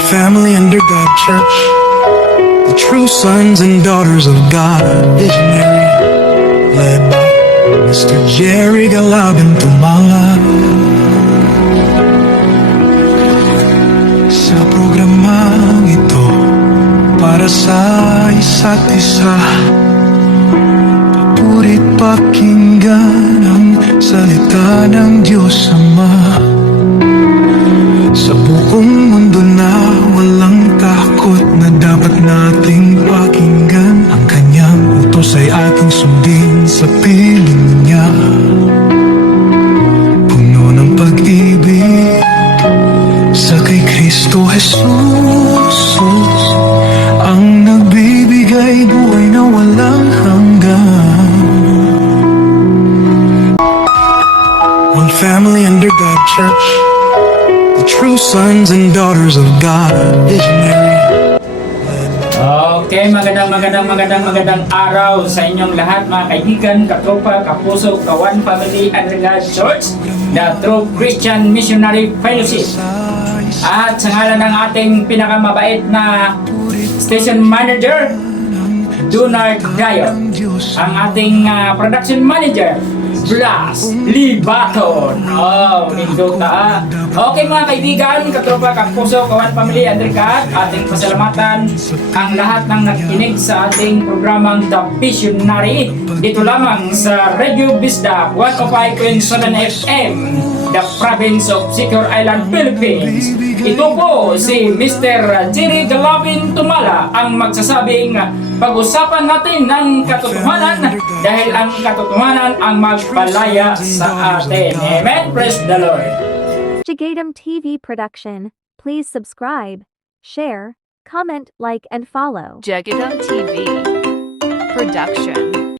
family under God Church, the true sons and daughters of God, visionary, led by Mr. Jerry Galabin Tumala. Sa programang ito, para sa isa't isa, papurit pakinggan ang salita ng Diyos Ama. Sa buong mundo na walang takot na dapat nating pakinggan, ang kanyang utos ay ating sundin sa piling niya. Puno ng pag-ibig sa kay Kristo Jesus, ang nagbibigay buhay na walang hanggan. One family under God Church, the true sons and daughters of God, visionary. Okay, magandang araw sa inyong lahat mga kaibigan, katropa, kapuso, kawan, family, and regard church, the True Christian Missionary Fellowship. At sa ngalan ng ating pinakamabait na station manager, Donald Dayo, ang ating production manager, Blas Libaton. Oh, nindot na. Okay mga kaibigan, katropa, kapuso, kawan, family, and regard, ating pasalamatan ang lahat ng nakikinig sa ating programang The Visionary dito lamang sa Radio Bisda 105.7 FM, the province of Secure Island, Philippines. Ito po si Mr. Jerry Galabin Tumala ang magsasabing pag-usapan natin ng katotohanan dahil ang katotohanan ang magpalaya sa atin. Amen? Praise the Lord. Jigadam TV Production. Please subscribe, share, comment, like, and follow. Jegadam TV Production.